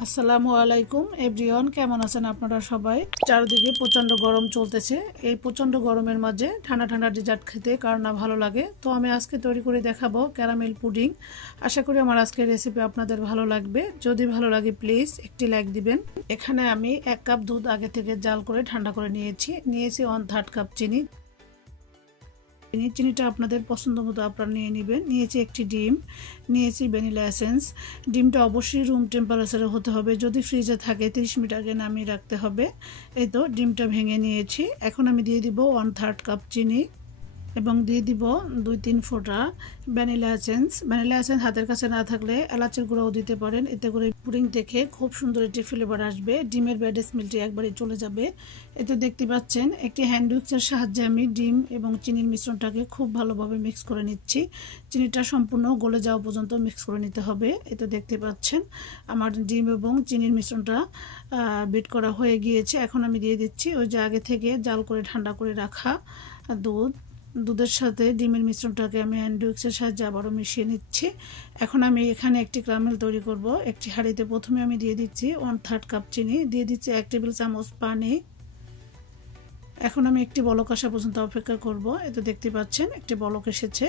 আসসালামু আলাইকুম এভরিওয়ান, কেমন আছেন আপনারা সবাই? চারদিকে প্রচন্ড গরম চলতেছে। এই প্রচন্ড গরমের মাঝে ঠান্ডা ঠান্ডা ডেজার্ট খেতে কার না ভালো লাগে। তো আমি আজকে তৈরি করে দেখাবো ক্যারামেল পুডিং। আশা করি আমার আজকের রেসিপি আপনাদের ভালো লাগবে। যদি ভালো লাগে প্লিজ একটি লাইক দিবেন। এখানে আমি 1 কাপ দুধ আগে থেকে জাল করে ঠান্ডা করে নিয়েছি 1/3 কাপ চিনি। চিনিটা আপনাদের পছন্দ মতো আপনারা নিয়ে নেবেন। নিয়েছি একটি ডিম, নিয়েছি ভ্যানিলা এসেন্স। ডিমটা অবশ্যই রুম টেম্পারেচারে হতে হবে, যদি ফ্রিজে থাকে 30 মিনিট আগে নামিয়ে রাখতে হবে। এই তো ডিমটা ভেঙে নিয়েছি। এখন আমি দিয়ে দিব 1/3 কাপ চিনি এবং দিয়ে দিব 2-3 ফোঁটা ভ্যানিলা এসেন্স। ভ্যানিলা এসেন্স হাতের কাছে না থাকলে এলাচের গুঁড়াও দিতে পারেন, এতে করে পুডিং থেকে খুব সুন্দর একটি ফ্লেভার আসবে, ডিমের ব্যাড স্মেলটি একবারে চলে যাবে। এতে দেখতে পাচ্ছেন একটি হ্যান্ড উইক্সের সাহায্যে আমি ডিম এবং চিনির মিশ্রণটাকে খুব ভালোভাবে মিক্স করে নিচ্ছি। চিনিটা সম্পূর্ণ গলে যাওয়া পর্যন্ত মিক্স করে নিতে হবে। এতে দেখতে পাচ্ছেন আমার ডিম এবং চিনির মিশ্রণটা বিট করা হয়ে গিয়েছে। এখন আমি দিয়ে দিচ্ছি ওই যে আগে থেকে জাল করে ঠান্ডা করে রাখা দুধের সাথে ডিমের মিশ্রণটাকে আমি হ্যান্ড উইক্সের সাহায্যে আবারও মিশিয়ে নিচ্ছি। এখন আমি এখানে একটি ক্যারামেল তৈরি করব। একটি হাঁড়িতে প্রথমে আমি দিয়ে দিচ্ছি 1/3 কাপ চিনি, দিয়ে দিচ্ছি 1 টেবিল চামচ পানি। এখন আমি একটি বলক আসা পর্যন্ত অপেক্ষা করব। এতে দেখতে পাচ্ছেন একটি বলক এসেছে।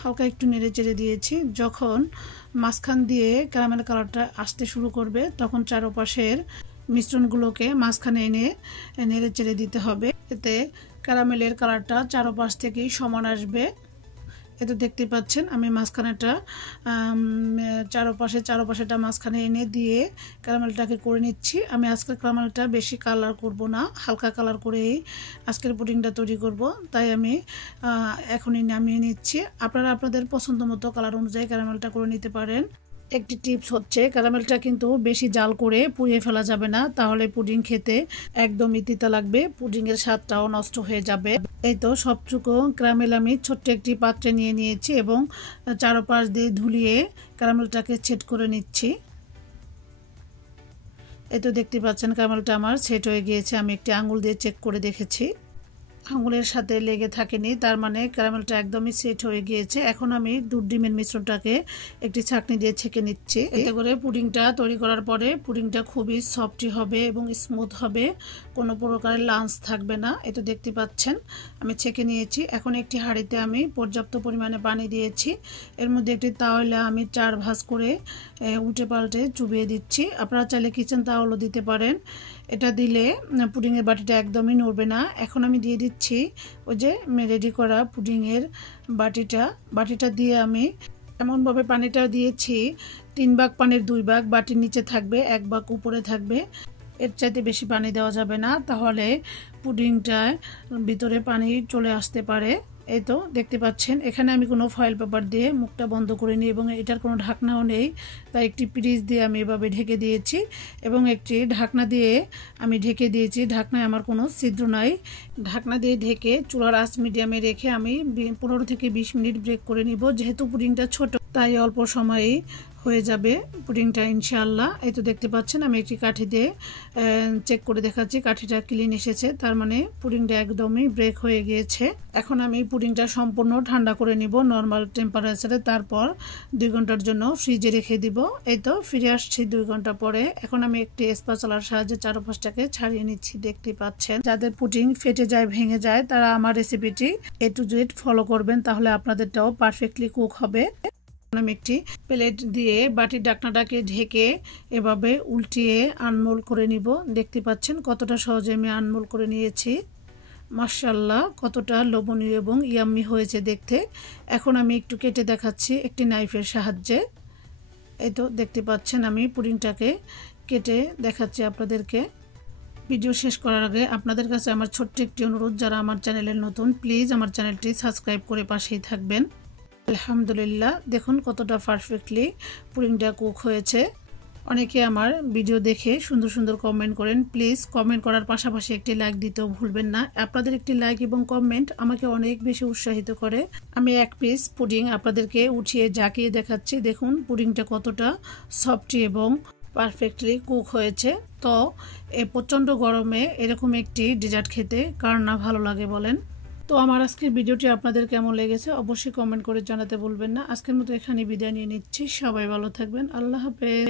হালকা একটু নেড়ে চেড়ে দিয়েছি। যখন মাঝখান দিয়ে ক্যারামেল কালারটা আসতে শুরু করবে তখন চারপাশের মিশ্রণগুলোকে মাঝখানে এনে নেড়ে চেড়ে দিতে হবে। এতে ক্যারামেলের কালারটা চারপাশ থেকেই সমান আসবে। এতে দেখতে পাচ্ছেন আমি মাঝখানেটা চারপাশেটা মাঝখানে এনে দিয়ে ক্যারামেলটাকে করে নিচ্ছি। আমি আজকের ক্যারামেলটা বেশি কালার করব না, হালকা কালার করেই আজকের পুডিংটা তৈরি করব, তাই আমি এখনই নামিয়ে নিচ্ছি। আপনারা আপনাদের পছন্দ মতো কালার অনুযায়ী ক্যারামেলটা করে নিতে পারেন। একটি টিপস হচ্ছে ক্যারামেলটা কিন্তু বেশি জাল করে পুড়িয়ে ফেলা যাবে না, তাহলে পুডিং খেতে একদমই তিতা লাগবে, পুডিংয়ের স্বাদটাও নষ্ট হয়ে যাবে। এই তো সবটুকু ক্যারামেল আমি ছোট্ট একটি পাত্রে নিয়ে নিয়েছি এবং চারপাশ দিয়ে ধুলিয়ে ক্যারামেলটাকে সেট করে নিচ্ছি। এই তো দেখতে পাচ্ছেন ক্যারামেলটা আমার সেট হয়ে গিয়েছে। আমি একটি আঙুল দিয়ে চেক করে দেখেছি, আঙুলের সাথে লেগে থাকেনি, তার মানে ক্যারামেলটা একদমই সেট হয়ে গিয়েছে। এখন আমি দুধ ডিমের মিশ্রণটাকে একটি ছাঁকনি দিয়ে ছেঁকে নিচ্ছি। এতে করে পুডিংটা তৈরি করার পরে পুডিংটা খুবই সফটি হবে এবং স্মুথ হবে, কোনো প্রকারের লাঞ্চ থাকবে না। এটা দেখতে পাচ্ছেন আমি ছেঁকে নিয়েছি। এখন একটি হাঁড়িতে আমি পর্যাপ্ত পরিমাণে পানি দিয়েছি। এর মধ্যে একটি তাওয়ালে আমি 4 ভাঁজ করে উল্টে পাল্টে চুবিয়ে দিচ্ছি। আপনারা চাইলে কিচেন তাওয়ালও দিতে পারেন। এটা দিলে পুডিংয়ের বাটিটা একদমই নড়বে না। এখন আমি দিয়ে দিচ্ছি ওই যে রেডি করা পুডিংয়ের বাটিটা দিয়ে আমি এমনভাবে পানিটা দিয়েছি 3 ভাগ পানির 2 ভাগ বাটির নিচে থাকবে, 1 ভাগ উপরে থাকবে। এর চাইতে বেশি পানি দেওয়া যাবে না, তাহলে পুডিংটায় ভিতরে পানি চলে আসতে পারে। এই তো দেখতে পাচ্ছেন এখানে আমি কোনো ফয়েল পেপার দিয়ে মুখটা বন্ধ করে নিই এবং এটার কোনো ঢাকনাও নেই, তাই একটি পিরিচ দিয়ে আমি এভাবে ঢেকে দিয়েছি এবং একটি ঢাকনা দিয়ে আমি ঢেকে দিয়েছি। ঢাকনায় আমার কোনো ছিদ্র নাই। ঢাকনা দিয়ে ঢেকে চুলার আঁচ মিডিয়ামে রেখে আমি 15 থেকে 20 মিনিট ব্রেক করে নিব। যেহেতু পুডিংটা ছোট তাই অল্প সময়েই হয়ে যাবে পুডিংটা ইনশাআল্লাহ। এই তো দেখতে পাচ্ছেন আমি একটি কাঠি দিয়ে চেক করে দেখাচ্ছি, কাঠিটা ক্লিন এসেছে, তার মানে পুডিংটা একদমই ব্রেক হয়ে গিয়েছে। এখন আমি পুডিংটা সম্পূর্ণ ঠান্ডা করে নিব নর্মাল টেম্পারেচারে, তারপর 2 ঘন্টার জন্য ফ্রিজে রেখে দিব। এই তো ফিরে আসছি 2 ঘন্টা পরে। এখন আমি একটি স্প্যাচুলার সাহায্যে চারপাশটাকে ছাড়িয়ে নিচ্ছি। দেখতে পাচ্ছেন যাদের পুডিং ফেটে যায়, ভেঙে যায়, তারা আমার রেসিপিটি A to Z ফলো করবেন, তাহলে আপনাদেরটাও পারফেক্টলি কুক হবে। আমি একটি প্লেট দিয়ে বাটির ঢাকনাটাকে ঢেকে এভাবে উল্টিয়ে আনমোল করে নিব। দেখতে পাচ্ছেন কতটা সহজে আমি আনমোল করে নিয়েছি। মাশাআল্লাহ কতটা লোভনীয় এবং ইয়াম্মি হয়েছে দেখতে। এখন আমি একটু কেটে দেখাচ্ছি একটি নাইফের সাহায্যে। এই তো দেখতে পাচ্ছেন আমি পুডিংটাকে কেটে দেখাচ্ছি আপনাদেরকে। ভিডিও শেষ করার আগে আপনাদের কাছে আমার ছোট্ট একটি অনুরোধ, যারা আমার চ্যানেলের নতুন প্লিজ আমার চ্যানেলটি সাবস্ক্রাইব করে পাশেই থাকবেন। আলহামদুলিল্লাহ দেখুন কতটা পারফেক্টলি পুডিংটা কুক হয়েছে। অনেকে আমার ভিডিও দেখে সুন্দর সুন্দর কমেন্ট করেন, প্লিজ কমেন্ট করার পাশাপাশি একটি লাইক দিতেও ভুলবেন না। আপনাদের একটি লাইক এবং কমেন্ট আমাকে অনেক বেশি উৎসাহিত করে। আমি 1 পিস পুডিং আপনাদেরকে উঠিয়ে ঝাঁকিয়ে দেখাচ্ছি। দেখুন পুডিংটা কতটা সফটি এবং পারফেক্টলি কুক হয়েছে। তো এই প্রচণ্ড গরমে এরকম একটি ডেজার্ট খেতে কার না ভালো লাগে বলেন? তো আমার আজকের ভিডিওটি আপনাদের কেমন লেগেছে অবশ্যই কমেন্ট করে জানাতে ভুলবেন না। আজকের মতো এখানে বিদায় নিয়ে নিচ্ছি। সবাই ভালো থাকবেন। আল্লাহ হাফেজ।